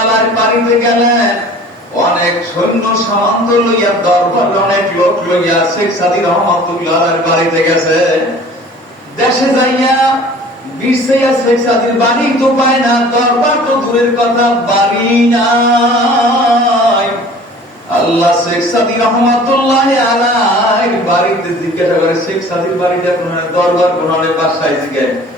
আলাইহির বাড়িতে আলাইহির বাড়িতে বাড়ি তো পায় না, দরবার তো দূরের কথা, বাড়ি নাই। আল্লাহ শেখ সাদি রহমতুল্লাহ আলাই বাড়িতে জিজ্ঞাসা করে, শেখ সাদির বাড়িটা কোন দরবার কোন বাসায় জিজ্ঞাসা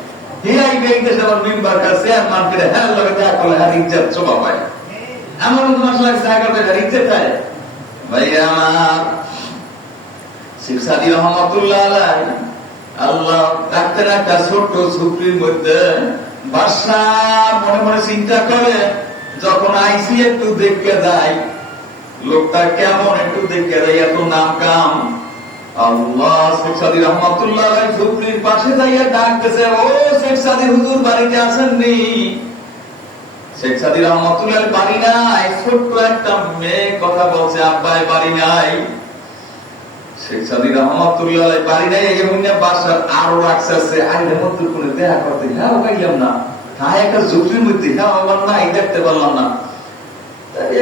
হিরাই বেইতে সবার মেম্বার আর মার্কেটে হ্যাঁ লাগে দেখা হ্যাঁ ইজ্জত পায়। দেখা করতে হ্যাঁ ইজ্জত ভাই, আমার শিবসাদি রহমতুল্লাহ আলাই, আল্লাহ ছোট্ট মধ্যে বাসা মনে মনে চিন্তা করে, যখন আইসি একটু দেখতে যায়, লোকটা কেমন একটু দেখতে দেয় এত নাম কাম আল্লাহ শেখ সাদি রহমতুল্লাহ ঝুপড়ির পাশে যাইয়া ডাকতেছে, ও শেখ হুজুর বাড়িতে শেখ রহমতুল্লাহ বাড়ি নাই, ছোট্ট একটা মেয়ে কথা বলছে আব্বাই বাড়ি নাই। শেখ রহমতুল্লাহ বাড়ি নাই জন্য বাসার আরও রাখছে, আছে কোনে দেখা করতে হ্যাঁ পাইলাম না। হ্যাঁ একটা ঝুপড়ির মধ্যে হ্যাঁ আমার নাই দেখতে পারলাম না।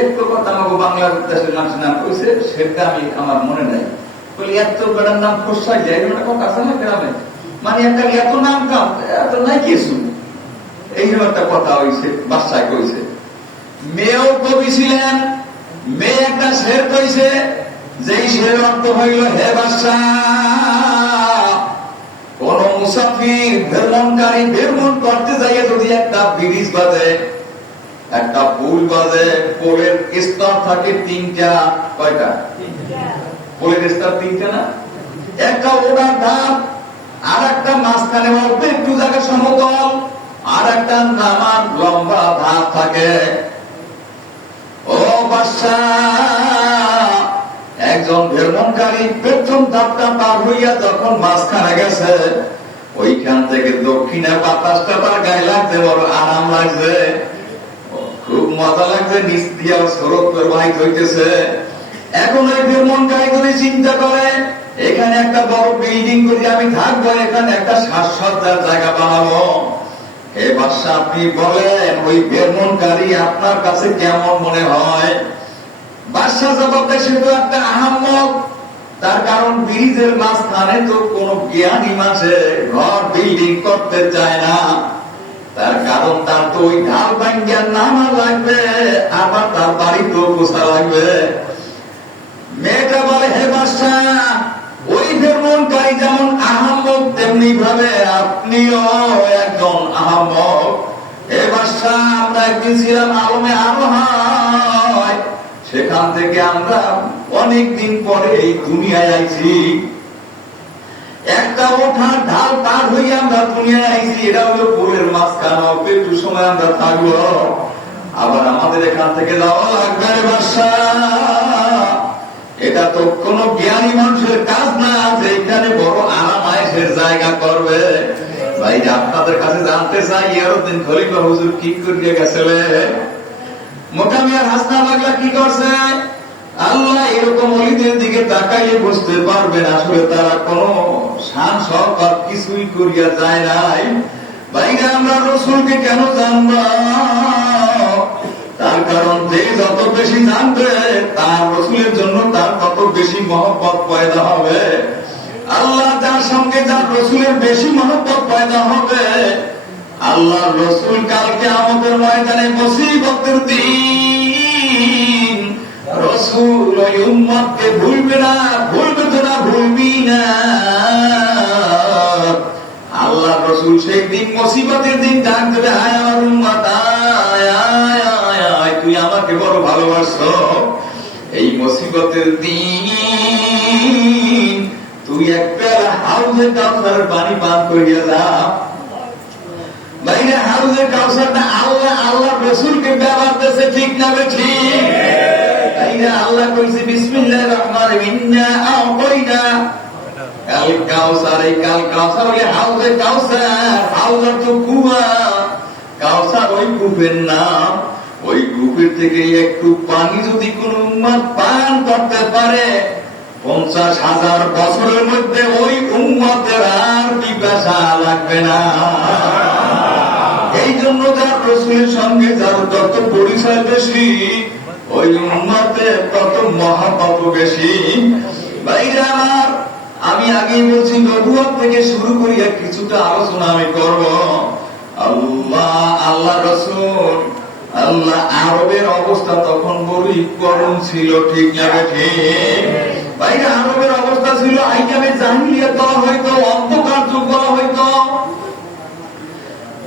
একটু কথা আমাকে বাংলাদেশের মানুষ নাম কইছে, সেটা আমি, আমার মনে নাই। মানে মানে একটা কথা হইছে বাসায় কইছে। মেয়েও মেয়ে একটা শের কইছে, যেই শের হইল, হে বাসা কোন মুসাফির ভ্রমণকারী ভ্রমণ করতে যাইয়ে যদি একটা ব্রিজ বাজে, একটা পুল বাজে, পোলের স্তর থাকে তিনটা, কয়টা? না? একটা ধাপ আর একটা মাঝখানে অল্প একটু সমতল আর একটা নামার লম্বা ধাপ থাকে। ও একজন ভ্রমণকারী প্রথম ধাপটা পার হইয়া যখন মাঝখানে গেছে, ওইখান থেকে দক্ষিণে বাতাসটা তার গায়ে লাগতে বড় আরাম লাগছে। খুব মজা লাগছে, নিচ দিয়া স্রোত প্রবাহিত হইতেছে। এখন ওই যদি চিন্তা করে, এখানে একটা বড় বিল্ডিং করি, আমি থাকব এখানে, একটা সাজসজ্জার জায়গা বানাবো। হে বাদশা আপনি বলেন, ওই ভ্রমণকারী আপনার কাছে কেমন মনে হয়? বাদশাহ জবাব দেয়, সে তো একটা তার কারণ ব্রিজের মাঝখানে তো কোন জ্ঞানী মাসে ঘর বিল্ডিং করতে চায় না। তার কারণ তার তো ওই ঢাল ভাঙ্গিয়া নামা লাগবে, আবার তার বাড়ি তো পোষা লাগবে। মেয়েটা বলে, হে বাসা ওই ভ্রমণকারী যেমন আহম্মক, তেমনি ভাবে আপনিও একজন আহম্মক। হে বাসা আমরা একদিন ছিলাম আলমে আবহাওয়ায় সেখান থেকে আমরা অনেক দিন পরে এই দুনিয়ায় আইছি। একটা ওঠার ঢাল পার হইয়া আমরা দুনিয়ায় আইছি, এটা হলো পুরের মাঝখান একটু সময় আমরা থাকব। আবার আমাদের এখান থেকে যাওয়া লাগবে বাসা এটা তো কোন জ্ঞানী মানুষের কাজ না যে এখানে বড় আরাম আয়েসের জায়গা করবে। ভাই আপনাদের কাছে জানতে চাই ইয়ারুদ্দিন খলিফা হুজুর কি করিয়ে গেছিলে? মোটামিয়ার হাসনা লাগলা কি করছে? আল্লাহ এরকম অলিদের দিকে তাকাইলে বুঝতে পারবেন আসলে তারা কোন শান সরকার কিছুই করিয়া যায় নাই। বাইরে আমরা রসুলকে কেন জানব? তার কারণ যে যত বেশি জানবে, তার রসুলের জন্য বেশি মহব্বত পয়দা হবে। আল্লাহ যার সঙ্গে যার রসুলের বেশি মহব্বত পয়দা হবে। আল্লাহ রসুল কালকে আমাদের ময়দানে মুসিবতের দিন। রসুল ওই উম্মতকে ভুলবে না, ভুলবে তো না, ভুলবি না। আল্লাহ রসুল সেই দিন, মুসিবতের দিন ডাক দেবে, হায় আমার উম্মত তুই আমাকে বড় ভালোবাসো। এই মুসিবতের দিন তুই এক পেলা হাউজে কাউসারের পানি পান করিয়া যা। বাইরে হাউজে কাউসারটা আল্লাহ আল্লাহ রসুলকে ব্যবহার দিয়েছে ঠিক না বে ঠিক? বাইরে আল্লাহ কইছে, বিসমিল্লাহির রহমানির রহিম, ইন্না আ'তাইনা কাল কাউসার এই কাল কাউসার ওই হাউজে কাউসার হাউজার তো কুয়া। কাউসার ওই কূপের নাম কূপের থেকে একটু পানি যদি কোন উম্মত পান করতে পারে, পঞ্চাশ হাজার বছরের মধ্যে ওই উম্মতের আর পিপাসা লাগবে না। এই জন্য যার রসুলের সঙ্গে যার যত পরিচয় বেশি, ওই উম্মতে তত মহাপাপ বেশি। বাইরে আমার, আমি আগেই বলছি নবুয়ার থেকে শুরু করিয়া কিছুটা আলোচনা আমি করব। আল্লাহ আল্লাহ রসুল আল্লাহ আরবের অবস্থা তখন বড়ই করুণ ছিল, ঠিক না ঠিক? আরবের অবস্থা ছিল, আইকামে জাহিলিয়া দেওয়া হয়তো অন্ধকার যুগ বলা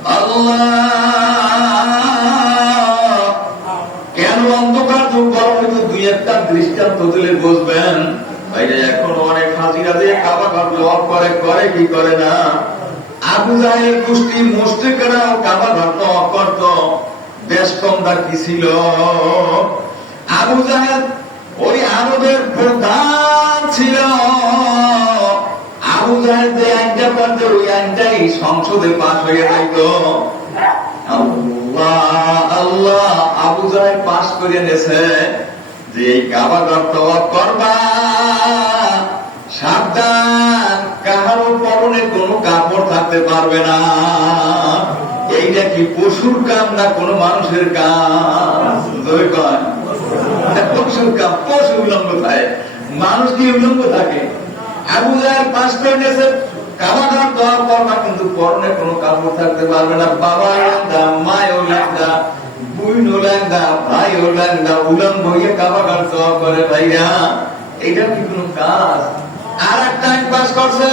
আল্লাহ! কেন অন্ধকার যুগ বলা হয়তো দুই একটা দৃষ্টান্ত দিলে বুঝবেন বাইরে এখন অনেক হাজিরা দিয়ে কাবা ঘর লক করে করে কি করে না? আবু জাহেল গোষ্ঠী মুস্তিকরাও কাবা ঘর লক বেশ কমটা কি ছিল। আবু জাহেল ওই আরবের প্রধান ছিল। আবু জাহেল যে আইনটা পারত, ওই আইনটাই সংসদে পাশ হয়ে যাইত আল্লাহ আবু জাহেল পাশ করে নেছে যে এই কাবা ঘর তওয়াফ করবা। সাবধান, কাহারও পরনে কোনো কাপড় থাকতে পারবে না। এইটা কি পশুর কাম না কোন মানুষের কাম? পশুর কাম, পশু উলঙ্গ থাকে। মানুষ কি উলঙ্গ থাকে? আবু জাহেল পাশ করে নিয়েছে দেওয়ার পর না কিন্তু কাপড় থাকতে পারবে না। বাবা ল্যাংদা মায়ও ল্যাংদা বুইনও ল্যাংদা ভাইও ল্যাংদা উলঙ্গ হয়ে কাবাঘাট দেওয়া করে ভাইয়া এটা কি কোনো কাজ? আর একটা পাস করছে।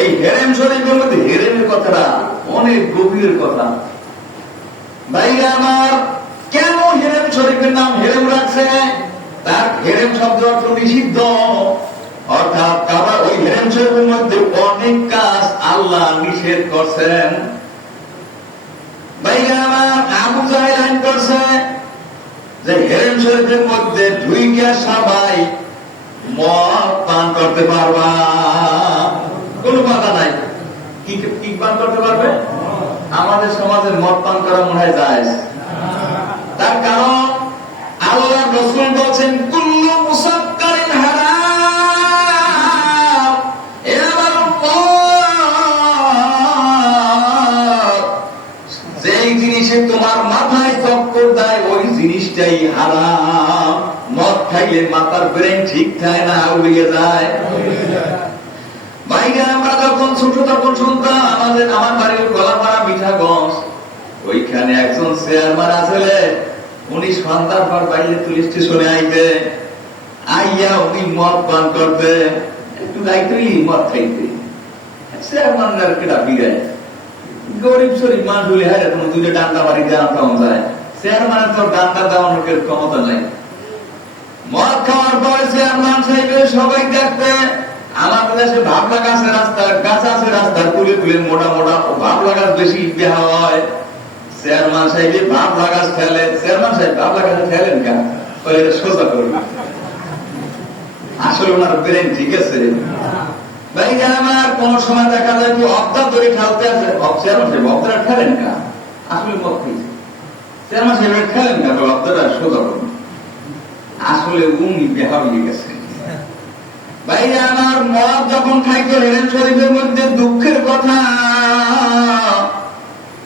এই হেরেম শরীফের মধ্যে হেরেমের কথাটা অনেক গভীরের কথা। ভাইরা আমার কেন হেরেম শরীফের নাম হেরেম রাখছে? তার হেরেম শব্দ অর্থ নিষিদ্ধ। অর্থাৎ কাবা ওই হেরেম শরীফের মধ্যে অনেক কাজ আল্লাহ নিষেধ করছেন। ভাইরা আমার আবু করছে যে হেরেম শরীফের মধ্যে সবাই মদ পান করতে পারবা। কোনো বাধা নাই। কি কি পান করতে পারবে? আমাদের সমাজে মদ পান করা মনে হয় যায় তার কারণ আল্লাহ রসুল বলছেন মুসাক্কারিন। যেই জিনিসে তোমার মাথায় চক্কর দেয়, ওই জিনিসটাই হারাম। মদ খাইলে মাথার ব্রেন ঠিক থাকে না, উড়িয়ে যায়। যখন ছোট তখন শুনতাম আমাদের, আমার বাড়ির গলাপাড়া মিঠাগঞ্জ। ওইখানে একজন চেয়ারম্যান আসলে, উনি সন্ধ্যার পর বাইরে পুলিশ স্টেশনে আইতে আইয়া উনি মদ পান করতে একটু গাইতেই, মদ খাইতে। চেয়ারম্যান আর কেটা বিড়ায় গরিব শরীফ মানুষ হ্যাঁ দুইটা ডান্ডা বাড়ি দেওয়া পাওয়া যায়। চেয়ারম্যানের তো ডান্ডা দেওয়ানোর কেউ ক্ষমতা নাই। মদ খাওয়ার পরে চেয়ারম্যান সাহেবের সবাই দেখতে আমাদের দেশে গাছের রাস্তা গাছ আছে রাস্তার মোটা মোটা ভাবলা গাছ বেশি দেওয়া হয়। চেয়ারম্যান সাহেব ভাবলা গাছ ফেলে, চেয়ারম্যান সাহেব গাছে ফেলেন কেন? এটা সোজা আসলে ওনার ব্রেন ঠিক আছে। ভাই আমার কোন সময় দেখা যায় ঠালতে আছে চেয়ারম্যান সাহেব অবদারা আসলে মত চেয়ারম্যান সাহেব খেলেন না সোজা করবে আসলে উনি বেহা হয়ে গেছে। ভাই আমার মদ যখন খাইতে হেরেন শরীফের মধ্যে দুঃখের কথা।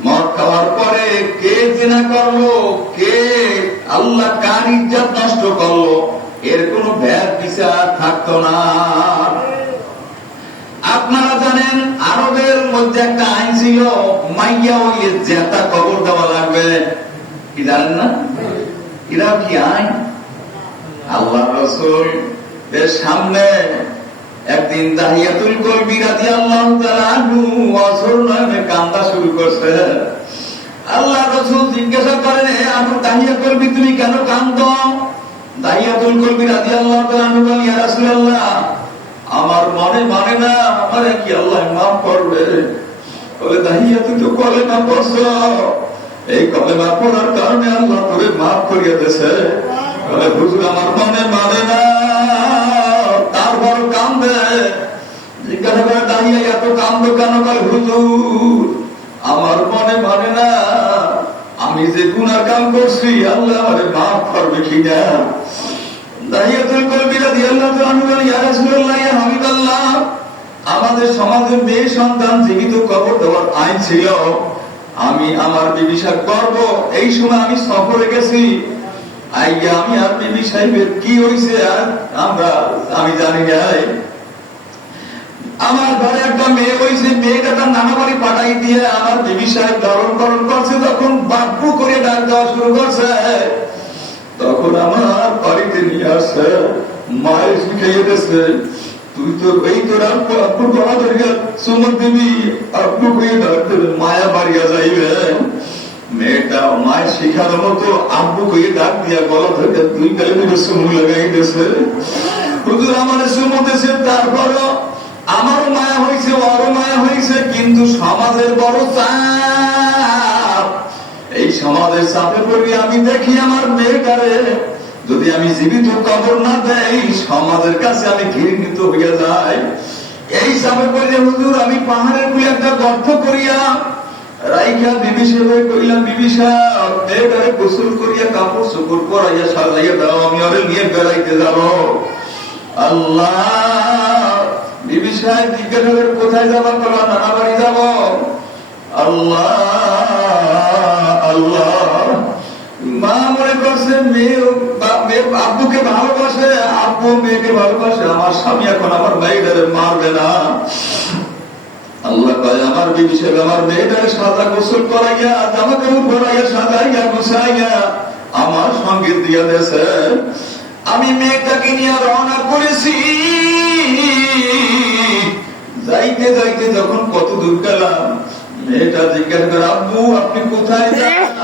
মদ খাওয়ার পরে কে জেনা করল? কে আল্লাহ কার ইজ্জত নষ্ট করল? এর কোনো ভ্যাট বিচার থাকতো না। আপনারা জানেন, আরবের মধ্যে একটা আইন ছিল, মাইয়া হইলে জেতা কবর দেওয়া লাগবে। কি জানেন না? এরা কি আইন? আল্লাহ রসুল সামনে একদিন দাহিয়াতুল কলবি তাআলা আনহু অসর কান্দা শুরু করছে। আল্লাহ রাসূল জিজ্ঞাসা করেন আবু দাহিয়া কলবি, তুমি কেন কান্দো? দাহিয়াতুল কলবি তাআলা আনহু ইয়া আমার মনে মানে না, আমার কি আল্লাহ মাফ করবে? বলে, দাহিয়া, তুই তো কলেমা পড়ছ। এই কলেমা পড়ার কারণে আল্লাহ তোরে মাফ করিয়া দিয়েছে। বলে, হুজুর, আমার মনে মানে না জিজ্ঞাসা দাঁড়িয়ে এত কান্দ কেন করে হুজুর? আমার মনে মানে না, আমি যে গুনার কাম করছি, আল্লাহ আমারে মাফ করবে কিনা? আমাদের সমাজে মেয়ে সন্তান জীবিত কবর দেওয়ার আইন ছিল। আমি আমার বিবিসা করব এই সময় আমি সফরে গেছি। আমি আর বিবি সাহেবের কি হয়েছে আর আমরা আমি জানি নাই। আমার ঘরে একটা মেয়ে হয়েছে মেয়েটা তার নানা বাড়ি পাঠাই দিয়ে আমার বিবি সাহেব ধারণ করণ করছে তখন বাপ্পু করে ডাক দেওয়া শুরু করছে, তখন আমার বাড়িতে নিয়ে আসছে, মায়ের শিখাইয়ে দিয়েছে। তুই তো এই তোর আব্বুর গলা ধরিয়া সুমন দেবী, আব্বু কই ডাকতে মায়া বাড়িয়া যাইবে। মেয়েটা মায়ের শিখার মতো আব্বু কই ডাক দিয়া গলা ধরিয়া দুই গালে দুটো সুমু লাগাই দিয়েছে। হুজুর, আমার সুমু দিয়েছে, তারপরও আমারও মায়া হয়েছে ওরও মায়া হয়েছে, কিন্তু সমাজের বড় চাপ। এই সমাজের চাপে পড়ি আমি দেখি আমার মেয়েটারে, যদি আমি জীবিত কবর না দেই, সমাজের কাছে আমি ঘৃণিত হইয়া যাই। এই চাপে পড়ে হুজুর, আমি পাহাড়ের কুলে একটা গর্ত করিয়া রাইখা বিবি সেবে কইলাম বিবিসা মেয়েটারে গোসল করিয়া কাপড় চোপড় পরাইয়া সাজাইয়া দাও, আমি ওরে নিয়ে বেড়াইতে যাব। আল্লাহ বিবি সাহেব জিজ্ঞাসা করে কোথায় যাবা? বলো নানা বাড়ি যাব? আল্লাহ আল্লাহ। মা মনে করছে, মেয়ে আব্বুকে ভালোবাসে, আব্বু মেয়েকে ভালোবাসে। আমার স্বামী এখন আমার মেয়েটারে মারবে না। আল্লাহ কয়, আমার বিবি সাহেব আমার মেয়েটারে সাদা গোসল করাইয়া জামা কাপড় পরাইয়া, সাজাইয়া, গুছাইয়া আমার সঙ্গে দিয়া দেছে আমি মেয়েটাকে নিয়ে রওনা করেছি। যাইতে যাইতে যখন কত দূর গেলাম মেয়েটা জিজ্ঞাসা করে, আব্বু, আপনি কোথায়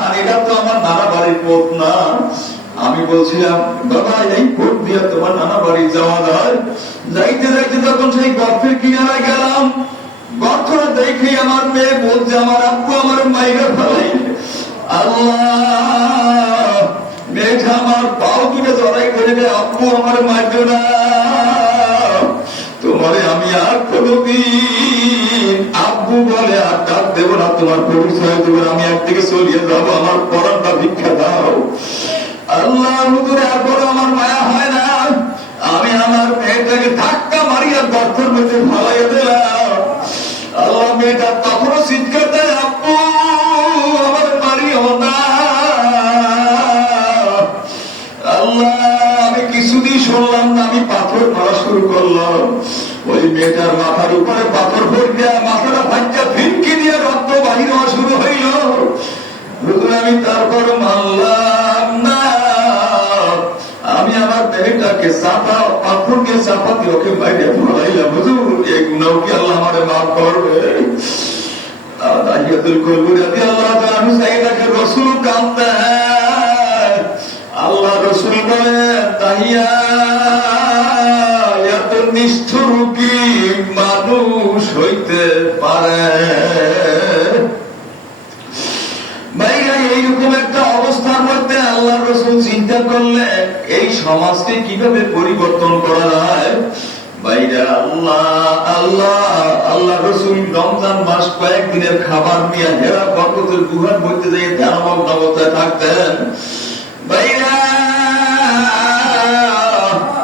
আর এটা তো আমার নানা বাড়ির পথ না। আমি বলছিলাম, বাবা, এই পথ দিয়ে তোমার নানা বাড়ি যাওয়া যায়। যাইতে যাইতে যখন সেই গল্পের কিনারায় গেলাম, গর্তটা দেখে আমার মেয়ে বলছে, আমার আব্বু আমার মাইরা ফেলাই আল্লাহ, মেয়েটা আমার পাও দুটো জড়াই করে আব্বু, আমার মারবে না। আব্বু বলে, আর ডাক না তোমার পরিচয় দেবো আমি একদিকে চলিয়ে আমার ভিক্ষা দাও। আল্লাহ আমার মায়া হয় না। আমি আমার মেয়েটাকে ধাক্কা মারিয়া গর্তের মধ্যে ফালাইয়া দিলাম। আল্লাহ মেয়েটা তখনও চিৎকার ওই মেয়েটার মাথার উপরে পাথর পড়িয়া মাথাটা ভাঙ্গা ফিনকি দিয়ে রক্ত বাহির হওয়া শুরু হইল। আমি তারপর মানলাম, না, আমি আমার চাপা পাথর দিয়ে চাপা দিয়ে ওকে বাইরে আল্লাহ মাফ করবে? আল্লাহ সাইদাকে রাসূল কান্দেন আল্লাহ রাসূল বলেন তাহিয়া এত নিষ্ঠুর চিন্তা করলে এই সমাজকে কীভাবে পরিবর্তন করা যায়? ভাইরা আল্লাহ আল্লাহ আল্লাহ রসুল রমজান মাস কয়েকদিনের খাবার নিয়ে হেরা বরকতের গুহার মধ্যে যাই ধ্যানমগ্ন অবস্থায় থাকতেন।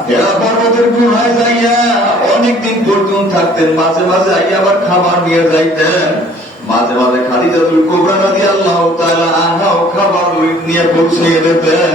হেরা পর্বতের গুহায় যাইয়া অনেকদিন পর্যন্ত থাকতেন, মাঝে মাঝে আইয়া আবার খাবার নিয়ে যাইতেন। মাঝে মাঝে খাদিজাতুল কুবরা রাদিয়াল্লাহু তাআলা আনহাও খাবার নিয়ে পৌঁছে দিতেন।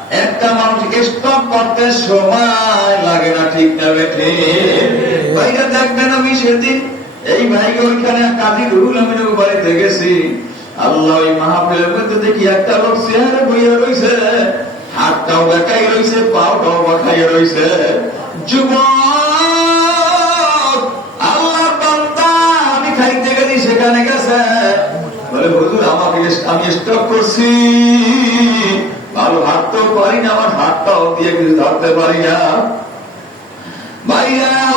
একটা মানুষ স্টপ করতে সময় লাগে না, ঠিক না বেঠে। দেখবেন আমি সেদিন এই ভাইকে ওইখানে কাজী গেছি। আল্লাহ ওই দেখি একটা লোক চেহারে বইয়া হাতটাও রইছে, পাওটাও যুবক আল্লাহ আমি খাইতে গেছি সেখানে গেছে। বলে, হুজুর, আমাকে আমি স্টক করছি। ভালো হাঁটতেও পারি না আমার হাতটাও দিয়ে কিছু ধরতে পারি না। বলে